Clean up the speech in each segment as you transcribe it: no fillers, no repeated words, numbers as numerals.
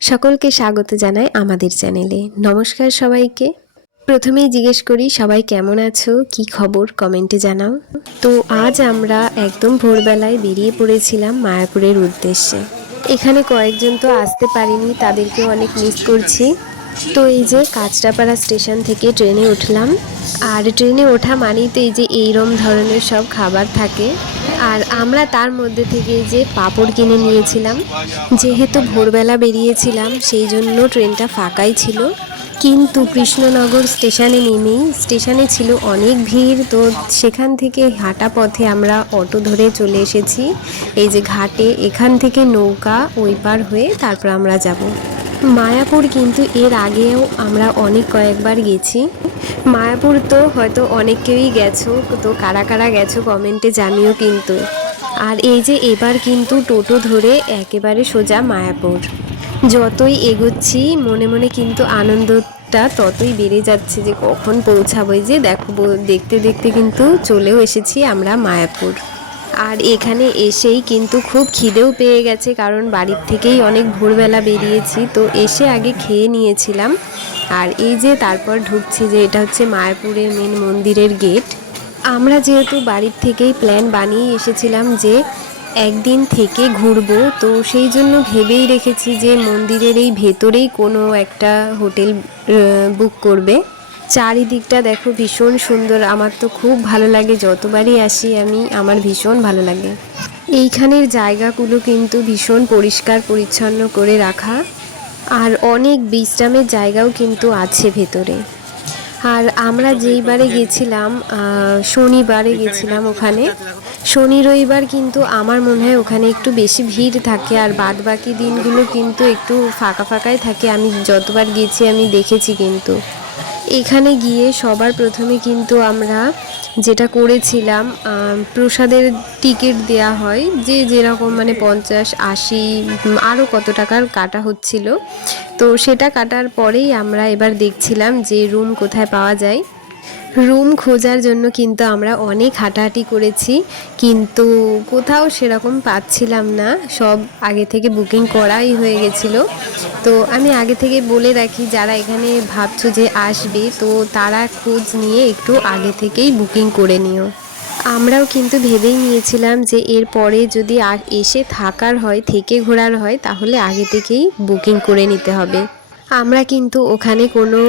সকলকে স্বাগত জানাই আমাদের চ্যানেলে। নমস্কার সবাইকে। প্রথমেই জিজ্ঞেস করি সবাই কেমন আছো, কি খবর কমেন্টে জানাও। তো আজ আমরা একদম ভোরবেলায় বেরিয়ে পড়েছিলাম মায়াপুরের উদ্দেশ্যে। এখানে কয়েকজন তো আসতে পারিনি, তাদেরকেও অনেক মিস করছি। তো এই যে কাঁচরাপাড়া স্টেশন থেকে ট্রেনে উঠলাম, আর ট্রেনে ওঠা মানেই তো এই যে এইরকম ধরনের সব খাবার থাকে। আর আমরা তার মধ্যে থেকে যে পাঁপড় কিনে নিয়েছিলাম। যেহেতু ভোরবেলা বেরিয়েছিলাম সেই জন্য ট্রেনটা ফাঁকাই ছিল, কিন্তু কৃষ্ণনগর স্টেশনে নেমেই স্টেশনে ছিল অনেক ভিড়। তো সেখান থেকে হাঁটা পথে আমরা অটো ধরে চলে এসেছি এই যে ঘাটে। এখান থেকে নৌকা ওই পার হয়ে তারপর আমরা যাব মায়াপুর। কিন্তু এর আগেও আমরা কয়েকবার গেছি মায়াপুর। তো হয়তো অনেকেই গেছো, তো কারা কারা গেছো কমেন্টে জানিও কিন্তু। আর এই যে এবার কিন্তু টোটো ধরে একেবারে সোজা মায়াপুর। যতই এগোচ্ছি মনে মনে কিন্তু আনন্দটা ততই বেড়ে যাচ্ছে যে কখন পৌঁছাবো। যে দেখো দেখতে দেখতে কিন্তু চলেও এসেছি আমরা মায়াপুর। আর এখানে এসেই কিন্তু খুব খিদেও পেয়ে গেছে, কারণ বাড়ির থেকেই অনেক ভোরবেলা বেরিয়েছি। তো এসে আগে খেয়ে নিয়েছিলাম। আর এই যে তারপর ঢুকছি, যে এটা হচ্ছে মায়াপুরের মেন মন্দিরের গেট। আমরা যেহেতু বাড়ির থেকেই প্ল্যান বানিয়ে এসেছিলাম যে একদিন থেকে ঘুরবো, তো সেই জন্য ভেবেই রেখেছি যে মন্দিরের এই ভেতরেই কোনো একটা হোটেল বুক করবে। চারিদিকটা দেখো ভীষণ সুন্দর, আমার তো খুব ভালো লাগে, যতবারই আসি আমি আমার ভীষণ ভালো লাগে। এইখানের জায়গাগুলো কিন্তু ভীষণ পরিষ্কার পরিচ্ছন্ন করে রাখা, আর অনেক বিশ্রামের জায়গাও কিন্তু আছে ভেতরে। আর আমরা যেইবারে গেছিলাম শনিবারে গেছিলাম ওখানে। শনি রবিবার কিন্তু আমার মনে হয় ওখানে একটু বেশি ভিড় থাকে, আর বাদ বাকি দিনগুলো কিন্তু একটু ফাঁকা ফাঁকাই থাকে। আমি যতবার গেছি আমি দেখেছি। কিন্তু এখানে গিয়ে সবার প্রথমে কিন্তু আমরা যেটা করেছিলাম, প্রসাদের টিকিট দেয়া হয়, যে যেরকম মানে 50, 80 আরও কত টাকার কাটা হচ্ছিল। তো সেটা কাটার পরেই আমরা এবার দেখছিলাম যে রুম কোথায় পাওয়া যায়। রুম খোঁজার জন্য কিন্তু আমরা অনেক হাঁটাহাঁটি করেছি, কিন্তু কোথাও সেরকম পাচ্ছিলাম না। সব আগে থেকে বুকিং করাই হয়ে গেছিলো। তো আমি আগে থেকে বলে রাখি, যারা এখানে ভাবছো যে আসবে, তো তারা খোঁজ নিয়ে একটু আগে থেকেই বুকিং করে নিও। আমরাও কিন্তু ভেবেই নিয়েছিলাম যে এরপরে যদি এসে থাকার হয়, থেকে ঘোরার হয়, তাহলে আগে থেকেই বুকিং করে নিতে হবে। আমরা কিন্তু ওখানে কোনো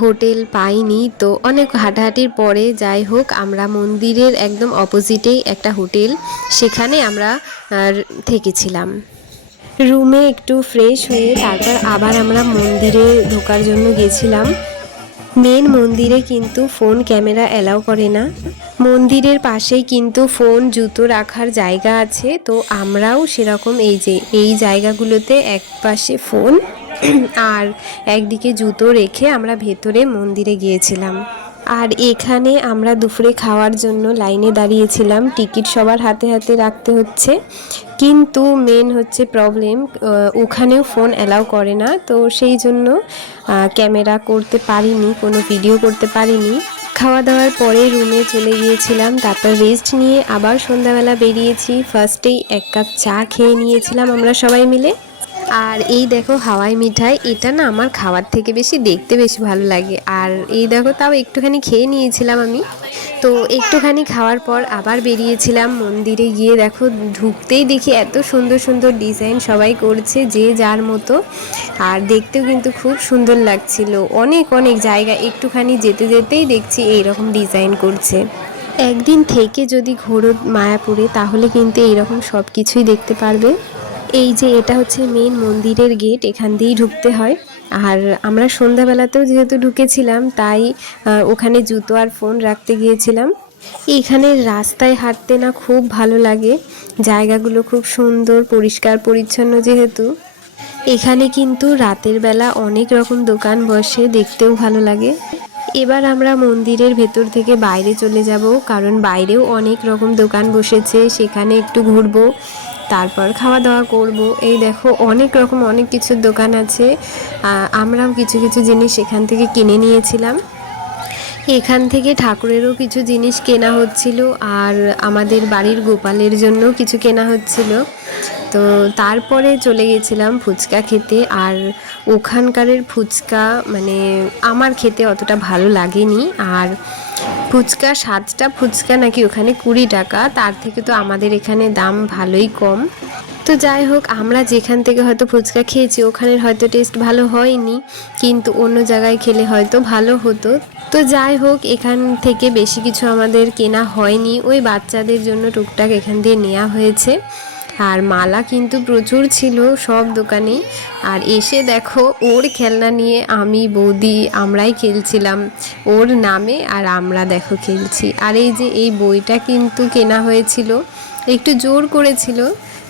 হোটেল পাইনি। তো অনেক হাঁটাহাঁটির পরে যাই হোক আমরা মন্দিরের একদম অপোজিটেই একটা হোটেল, সেখানে আমরা থেকেছিলাম। রুমে একটু ফ্রেশ হয়ে তারপর আবার আমরা মন্দিরে ঢোকার জন্য গেছিলাম। মেন মন্দিরে কিন্তু ফোন ক্যামেরা অ্যালাউ করে না। মন্দিরের পাশেই কিন্তু ফোন জুতো রাখার জায়গা আছে। তো আমরাও সেরকম এই জায়গাগুলোতে এক পাশে ফোন আর একদিকে জুতো রেখে আমরা ভেতরে মন্দিরে গিয়েছিলাম। আর এখানে আমরা দুপুরে খাওয়ার জন্য লাইনে দাঁড়িয়েছিলাম। টিকিট সবার হাতে হাতে রাখতে হচ্ছে, কিন্তু মেন হচ্ছে প্রবলেম ওখানেও ফোন অ্যালাউ করে না। তো সেই জন্য ক্যামেরা করতে পারিনি, কোনো ভিডিও করতে পারিনি। খাওয়া দাওয়ার পরে রুমে চলে গিয়েছিলাম, তারপর রেস্ট নিয়ে আবার সন্ধ্যাবেলা বেরিয়েছি। ফার্স্টেই 1 কাপ চা খেয়ে নিয়েছিলাম আমরা সবাই মিলে। আর এই দেখো হাওয়াই মিঠাই, এটা না আমার খাওয়ার থেকে বেশি দেখতে বেশি ভালো লাগে। আর এই দেখো তাও একটুখানি খেয়ে নিয়েছিলাম আমি। তো একটুখানি খাওয়ার পর আবার বেরিয়েছিলাম মন্দিরে। গিয়ে দেখো ঢুকতেই দেখি এত সুন্দর সুন্দর ডিজাইন সবাই করছে যে যার মতো, আর দেখতেও কিন্তু খুব সুন্দর লাগছিল। অনেক অনেক জায়গা একটুখানি যেতে যেতেই দেখছি এইরকম ডিজাইন করছে। একদিন থেকে যদি ঘোরো মায়াপুরে, তাহলে কিন্তু এইরকম সব কিছুই দেখতে পারবে। এই যে এটা হচ্ছে মেন মন্দিরের গেট, এখান দিয়েই ঢুকতে হয়। আর আমরা সন্ধ্যাবেলাতেও যেহেতু ঢুকেছিলাম, তাই ওখানে জুতো আর ফোন রাখতে গিয়েছিলাম। এখানে রাস্তায় হাঁটতে না খুব ভালো লাগে, জায়গাগুলো খুব সুন্দর পরিষ্কার পরিচ্ছন্ন। যেহেতু এখানে কিন্তু রাতের বেলা অনেক রকম দোকান বসে, দেখতেও ভালো লাগে। এবার আমরা মন্দিরের ভেতর থেকে বাইরে চলে যাব, কারণ বাইরেও অনেক রকম দোকান বসেছে, সেখানে একটু ঘুরবো, তারপর খাওয়া দাওয়া করব। এই দেখো অনেক রকম অনেক কিছুর দোকান আছে। আমরাও কিছু কিছু জিনিস এখান থেকে কিনে নিয়েছিলাম। এখান থেকে ঠাকুরেরও কিছু জিনিস কেনা হচ্ছিল, আর আমাদের বাড়ির গোপালের জন্য কিছু কেনা হচ্ছিল। তো তারপরে চলে গেছিলাম ফুচকা খেতে। আর ওখানকারের ফুচকা মানে আমার খেতে অতটা ভালো লাগেনি। আর ফুচকা 7টা ফুচকা নাকি ওখানে 20 টাকা, তার থেকে তো আমাদের এখানে দাম ভালোই কম। তো যাই হোক, আমরা যেখান থেকে হয়তো ফুচকা খেয়েছি ওখানের হয়তো টেস্ট ভালো হয়নি, কিন্তু অন্য জায়গায় খেলে হয়তো ভালো হতো। তো যাই হোক, এখান থেকে বেশি কিছু আমাদের কেনা হয়নি, ওই বাচ্চাদের জন্য টুকটাক এখান দিয়ে নেওয়া হয়েছে। আর মালা কিন্তু প্রচুর ছিল সব দোকানেই। আর এসে দেখো ওর খেলনা নিয়ে আমি বৌদি আমরাই খেলছিলাম ওর নামে, আর আমরা দেখো খেলছি। আর এই যে এই বইটা কিন্তু কেনা হয়েছিল, একটু জোর করেছিল।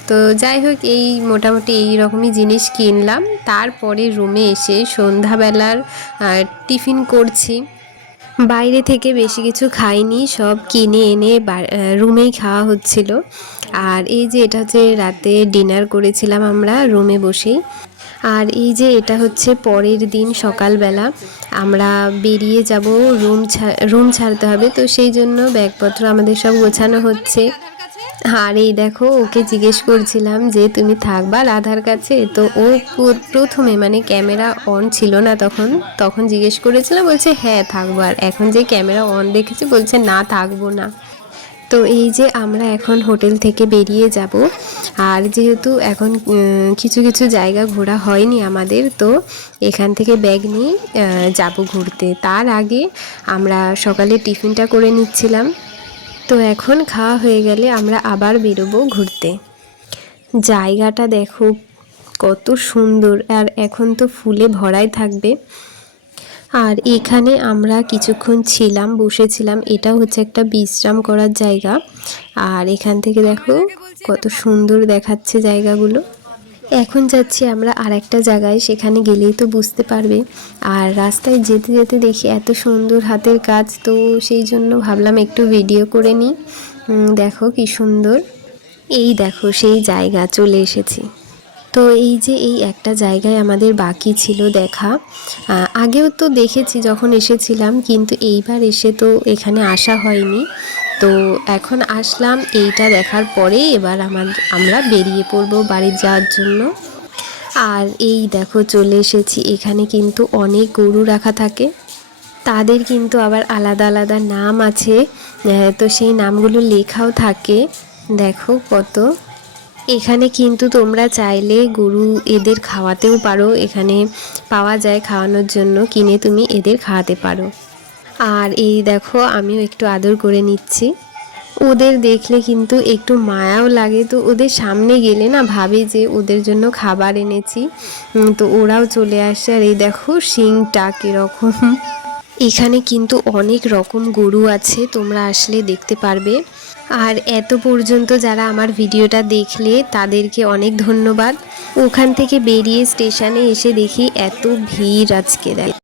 তো যাই হোক, এই মোটামুটি এই রকমই জিনিস কিনলাম। তারপরে রুমে এসে সন্ধ্যাবেলার টিফিন করছি। বাইরে থেকে বেশি কিছু খাইনি, সব কিনে এনে রুমেই খাওয়া হচ্ছিল। আর এই যে এটা হচ্ছে রাতে ডিনার করেছিলাম আমরা রুমে বসেই। আর এই যে এটা হচ্ছে পরের দিন সকালবেলা আমরা বেরিয়ে যাব, রুম ছাড়তে হবে, তো সেই জন্য ব্যাগপত্র আমাদের সব গোছানো হচ্ছে। আর এই দেখো, ওকে জিজ্ঞেস করছিলাম যে তুমি থাকবা রাধার কাছে, তো ও প্রথমে মানে ক্যামেরা অন ছিল না তখন জিজ্ঞেস করেছিলাম, বলছে হ্যাঁ থাকবো। আর এখন যে ক্যামেরা অন দেখেছি বলছে না থাকবো না। তো এই যে আমরা এখন হোটেল থেকে বেরিয়ে যাব। আর যেহেতু এখন কিছু কিছু জায়গা ঘোরা হয়নি আমাদের, তো এখান থেকে ব্যাগ নিয়ে যাব ঘুরতে। তার আগে আমরা সকালে টিফিনটা করে নিচ্ছিলাম। তো এখন খাওয়া হয়ে গেলে আমরা আবার বেরোবো ঘুরতে। জায়গাটা দেখো কত সুন্দর, আর এখন তো ফুলে ভরাই থাকবে। আর এখানে আমরা কিছুক্ষণ ছিলাম, বসেছিলাম। এটা হচ্ছে একটা বিশ্রাম করার জায়গা। আর এখান থেকে দেখো কত সুন্দর দেখাচ্ছে জায়গাগুলো। এখন যাচ্ছি আমরা আর একটা জায়গায়, সেখানে গেলেই তো বুঝতে পারবে। আর রাস্তায় যেতে যেতে দেখি এত সুন্দর হাতের কাজ, তো সেই জন্য ভাবলাম একটু ভিডিও করে নিই। দেখো কি সুন্দর, এই দেখো সেই জায়গা চলে এসেছি। তো এই যে এই একটা জায়গায় আমাদের বাকি ছিল দেখা। আগেও তো দেখেছি যখন এসেছিলাম, কিন্তু এইবার এসে তো এখানে আসা হয়নি। তো এখন আসলাম এইটা দেখার পরে, এবার আমরা বেরিয়ে পড়বো বাড়ি যাওয়ার জন্য। আর এই দেখো চলে এসেছি, এখানে কিন্তু অনেক গরু রাখা থাকে, তাদের কিন্তু আবার আলাদা আলাদা নাম আছে। তো সেই নামগুলো লেখাও থাকে, দেখো কত। এখানে কিন্তু তোমরা চাইলে গরু এদের খাওয়াতেও পারো, এখানে পাওয়া যায় খাওয়ানোর জন্য, কিনে তুমি এদের খাওয়াতে পারো। আর এই দেখো আমিও একটু আদর করে নিচ্ছি। ওদের দেখলে কিন্তু একটু মায়াও লাগে, তো ওদের সামনে গেলে না ভাবে যে ওদের জন্য খাবার এনেছি, তো ওরাও চলে আসে। আর এই দেখো শিংটা কীরকম। এখানে কিন্তু অনেক রকম গরু আছে, তোমরা আসলে দেখতে পারবে। আর এত পর্যন্ত যারা আমার ভিডিওটা দেখলে তাদেরকে অনেক ধন্যবাদ। ওখান থেকে বেরিয়ে স্টেশনে এসে দেখি এত ভিড় আজকে।